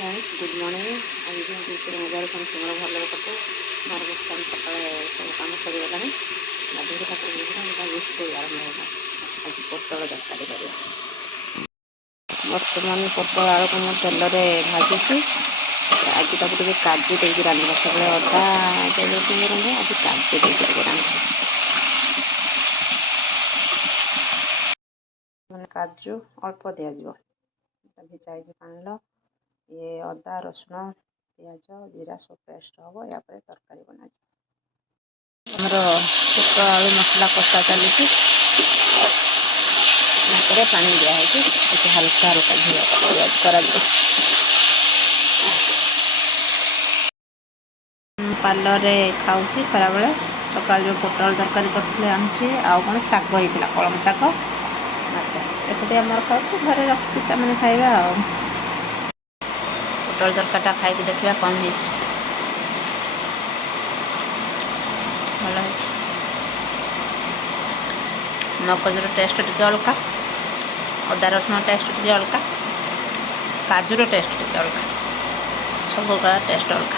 Friends good morning. आज जो मजार समस्त भल कटू मोर बर्तमान सकाଳେ सब कम सरीगला गाधी ठाकुर रोषे आरंभ होगा। आज पोटल तरकारी कर बर्तमान पोटल आलू को तेल भाजुची। आज ताकू काजू देकी रांधा सब अदा देते रांधे आज काजू देके रांधे मैंने काजू अल्प दिज्व भिजा पानी ये अदा रसुण पियाज जीरा सब पेस्ट हम या तरकारी बना आमर पोटल आलू मसला कषा चली पानी दिखाई हल्का हल्का कर पार्लर खाऊँ खरा बेले सका जो पोटल तरकारी कर आउन शाग होता कलम शाग एपटे आम खाऊ घरे रखी से खाଇବା पोटल तरकारी खाई देखा कौन भल मगजर टेस्ट टी अलग अदा रसुण टेस्ट टी अलग काजूर टेस्ट टी अलग सब टेस्ट अलग।